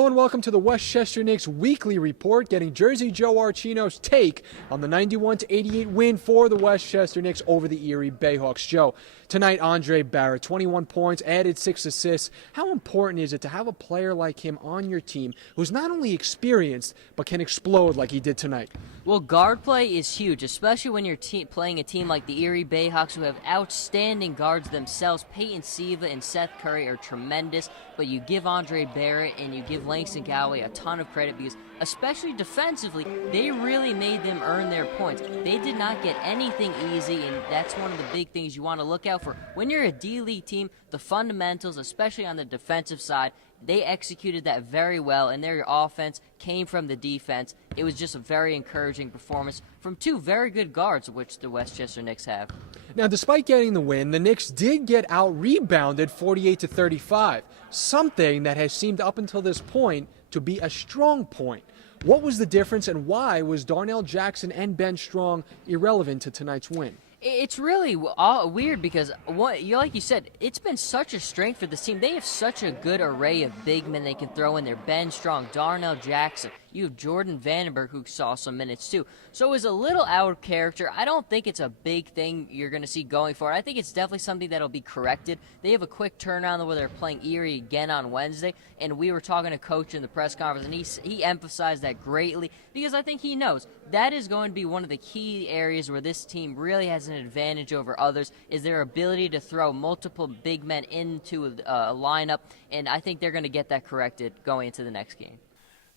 Hello and welcome to the Westchester Knicks Weekly Report, getting Jersey Joe Archino's take on the 91-88 win for the Westchester Knicks over the Erie BayHawks. Joe, tonight Andre Barrett, 21 points, added 6 assists. How important is it to have a player like him on your team who's not only experienced but can explode like he did tonight? Well, guard play is huge, especially when you're playing a team like the Erie BayHawks, who have outstanding guards themselves. Peyton Siva and Seth Curry are tremendous, but you give Andre Barrett and you give Langston Galloway a ton of credit because, especially defensively, they really made them earn their points. They did not get anything easy, and that's one of the big things you want to look out for. When you're a D-League team, the fundamentals, especially on the defensive side, they executed that very well, and their offense came from the defense. It was just a very encouraging performance from two very good guards, which the Westchester Knicks have. Now, despite getting the win, the Knicks did get out-rebounded 48-35, something that has seemed up until this point to be a strong point. What was the difference, and why was Darnell Jackson and Ben Strong irrelevant to tonight's win? It's really weird because, like you said, it's been such a strength for this team. They have such a good array of big men they can throw in there. Ben Strong, Darnell Jackson. You have Jordan Vandenberg, who saw some minutes too. So it was a little out of character. I don't think it's a big thing you're going to see going forward. I think it's definitely something that'll be corrected. They have a quick turnaround where they're playing Erie again on Wednesday, and we were talking to Coach in the press conference, and he emphasized that greatly because I think he knows that is going to be one of the key areas where this team really has an advantage over others, is their ability to throw multiple big men into a lineup, and I think they're going to get that corrected going into the next game.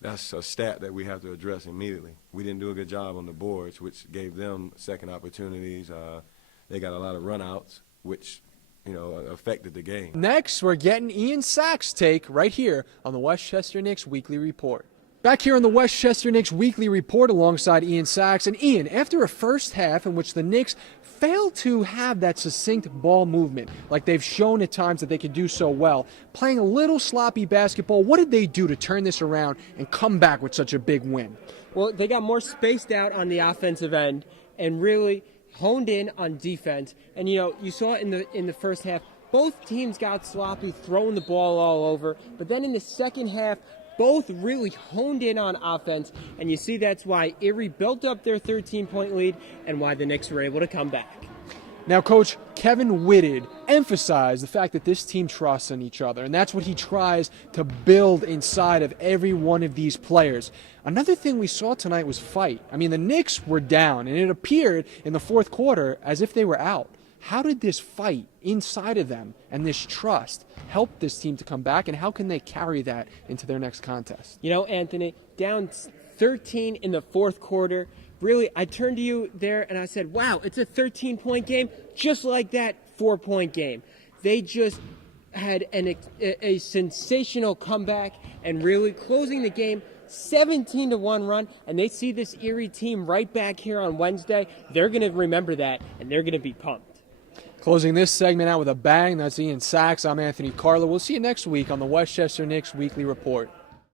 That's a stat that we have to address immediately. We didn't do a good job on the boards, which gave them second opportunities. They got a lot of runouts, which, affected the game. Next, we're getting Ian Sack's take right here on the Westchester Knicks Weekly Report. Back here on the Westchester Knicks Weekly Report alongside Ian Sachs. And Ian, after a first half in which the Knicks failed to have that succinct ball movement, like they've shown at times that they can do so well, playing a little sloppy basketball, what did they do to turn this around and come back with such a big win? Well, they got more spaced out on the offensive end and really honed in on defense. And, you saw it in the first half. Both teams got sloppy, throwing the ball all over. But then in the second half, both really honed in on offense, and you see that's why Erie built up their 13-point lead and why the Knicks were able to come back. Now, Coach Kevin Whitted emphasized the fact that this team trusts in each other, and that's what he tries to build inside of every one of these players. Another thing we saw tonight was fight. I mean, the Knicks were down, and it appeared in the fourth quarter as if they were out. How did this fight inside of them and this trust help this team to come back, and how can they carry that into their next contest? Anthony, down 13 in the fourth quarter, really, I turned to you there and I said, wow, it's a 13-point game, just like that 4-point game. They just had a sensational comeback and really closing the game 17-1 run, and they see this Erie team right back here on Wednesday. They're going to remember that, and they're going to be pumped. Closing this segment out with a bang, that's Ian Sachs. I'm Anthony Carlo. We'll see you next week on the Westchester Knicks Weekly Report.